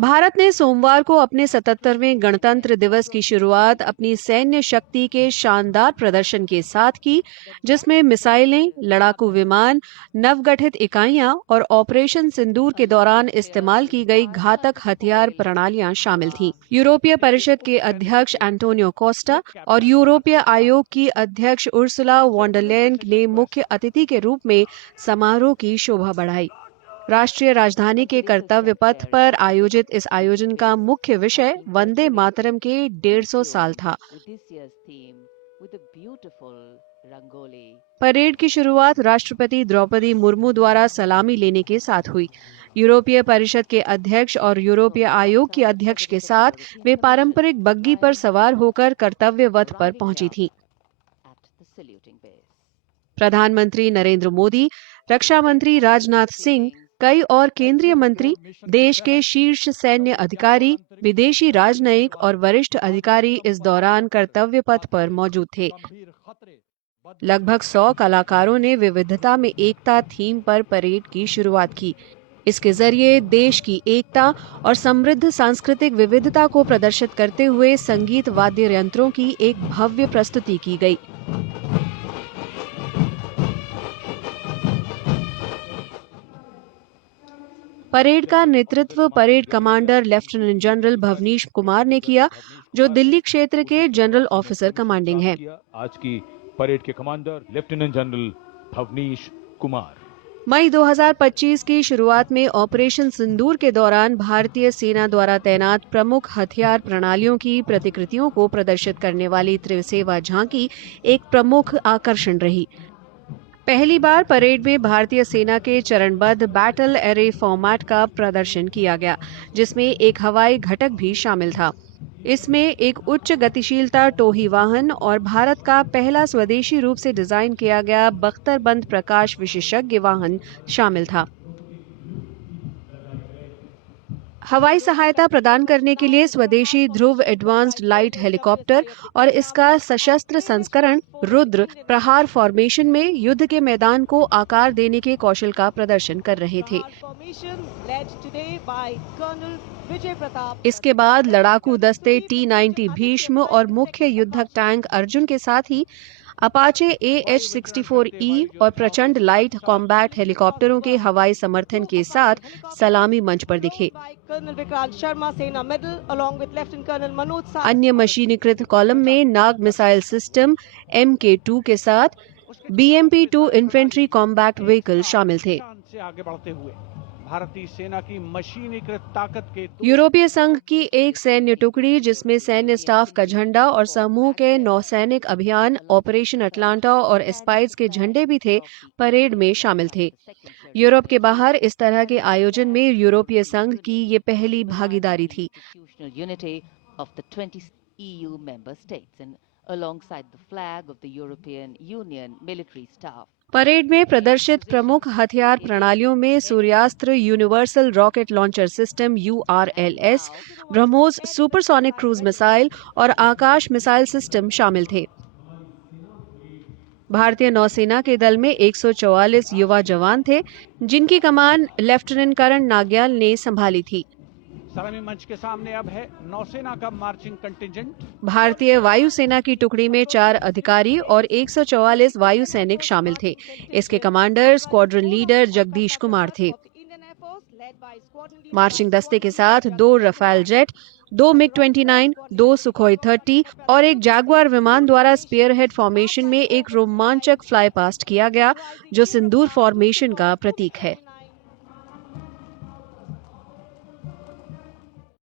भारत ने सोमवार को अपने 77वें गणतंत्र दिवस की शुरुआत अपनी सैन्य शक्ति के शानदार प्रदर्शन के साथ की, जिसमें मिसाइलें, लड़ाकू विमान, नवगठित इकाइयां और ऑपरेशन सिंदूर के दौरान इस्तेमाल की गई घातक हथियार प्रणालियां शामिल थीं। यूरोपीय परिषद के अध्यक्ष एंटोनियो कोस्टा और यूरोपीय आयोग की अध्यक्ष उर्सुला वॉन डर लेयन ने मुख्य अतिथि के रूप में समारोह की शोभा बढ़ाई। राष्ट्रीय राजधानी के कर्तव्य पथ पर आयोजित इस आयोजन का मुख्य विषय वंदे मातरम के 150 साल था। परेड की शुरुआत राष्ट्रपति द्रौपदी मुर्मू द्वारा सलामी लेने के साथ हुई। यूरोपीय परिषद के अध्यक्ष और यूरोपीय आयोग की अध्यक्ष के साथ वे पारंपरिक बग्गी पर सवार होकर कर्तव्य पथ पर पहुंची थीं। प्रधानमंत्री नरेंद्र मोदी, रक्षा मंत्री राजनाथ सिंह, कई और केंद्रीय मंत्री, देश के शीर्ष सैन्य अधिकारी, विदेशी राजनयिक और वरिष्ठ अधिकारी इस दौरान कर्तव्य पथ पर मौजूद थे। लगभग 100 कलाकारों ने विविधता में एकता थीम पर परेड की शुरुआत की। इसके जरिए देश की एकता और समृद्ध सांस्कृतिक विविधता को प्रदर्शित करते हुए संगीत वाद्य यंत्रों की एक भव्य प्रस्तुति की गई। परेड का नेतृत्व parade commander lieutenant general Bhavnish Kumar ने किया, जो दिल्ली क्षेत्र के जनरल ऑफिसर कमांडिंग हैं। आज की परेड के commander lieutenant general Bhavnish Kumar. मई 2025 की शुरुआत में ऑपरेशन सिंदूर के दौरान भारतीय सेना द्वारा तैनात प्रमुख हथियार प्रणालियों की प्रतिकृतियों को प्रदर्शित करने वाली त्रिसेवा झांकी एक प्रमुख आकर्षण रही। पहली बार परेड में भारतीय सेना के चरणबद्ध बैटल एरे फॉर्मेट का प्रदर्शन किया गया, जिसमें एक हवाई घटक भी शामिल था। इसमें एक उच्च गतिशीलता टोही वाहन और भारत का पहला स्वदेशी रूप से डिजाइन किया गया बख्तरबंद प्रकाश विशेषज्ञ वाहन शामिल था। हवाई सहायता प्रदान करने के लिए स्वदेशी ध्रुव एडवांस्ड लाइट हेलीकॉप्टर और इसका सशस्त्र संस्करण रुद्र प्रहार फॉर्मेशन में युद्ध के मैदान को आकार देने के कौशल का प्रदर्शन कर रहे थे। इसके बाद लड़ाकू दस्ते T-90 भीष्म और मुख्य युद्धक टैंक अर्जुन के साथ ही अपाचे AH-64E और प्रचंड लाइट कॉम्बैट हेलीकॉप्टरों के हवाई समर्थन के साथ सलामी मंच पर दिखे। अन्य मशीनीकृत कॉलम में नाग मिसाइल सिस्टम MK2 के साथ BMP-2 इन्फेंट्री कॉम्बैट व्हीकल शामिल थे। भारतीय सेना की मशीनीकृत ताकत के यूरोपीय संघ की एक सैन्य टुकड़ी, जिसमें सैन्य स्टाफ का झंडा और समूह के नौसैनिक अभियान ऑपरेशन अटलांटा और एस्पाइड्स के झंडे भी थे, परेड में शामिल थे। यूरोप के बाहर इस तरह के आयोजन में यूरोपीय संघ की ये पहली भागीदारी थी। परेड में प्रदर्शित प्रमुख हथियार प्रणालियों में Suryastra universal rocket launcher system URLS, BrahMos supersonic cruise missile और आकाश मिसाइल सिस्टम शामिल थे। भारतीय नौसेना के दल में 144 युवा जवान थे, जिनकी कमान लेफ्टिनेंट कर्नल नाग्याल ने संभाली थी। सलामी मंच के सामने अब है नौसेना का मार्चिंग कंटिंजेंट। भारतीय वायुसेना की टुकड़ी में 4 अधिकारी और 144 वायु सैनिक शामिल थे। इसके commander squadron leader Jagdish Kumar थे। मार्चिंग दस्ते के साथ 2 रफाल जेट, 2 MiG-29, 2 सुखोई 30 और एक जैगुआर विमान द्वारा स्पीयरहेड फॉर्मेशन में एक रोमांचक फ्लाई पास्ट किया गया, जो सिंदूर फॉर्मेशन का प्रतीक है।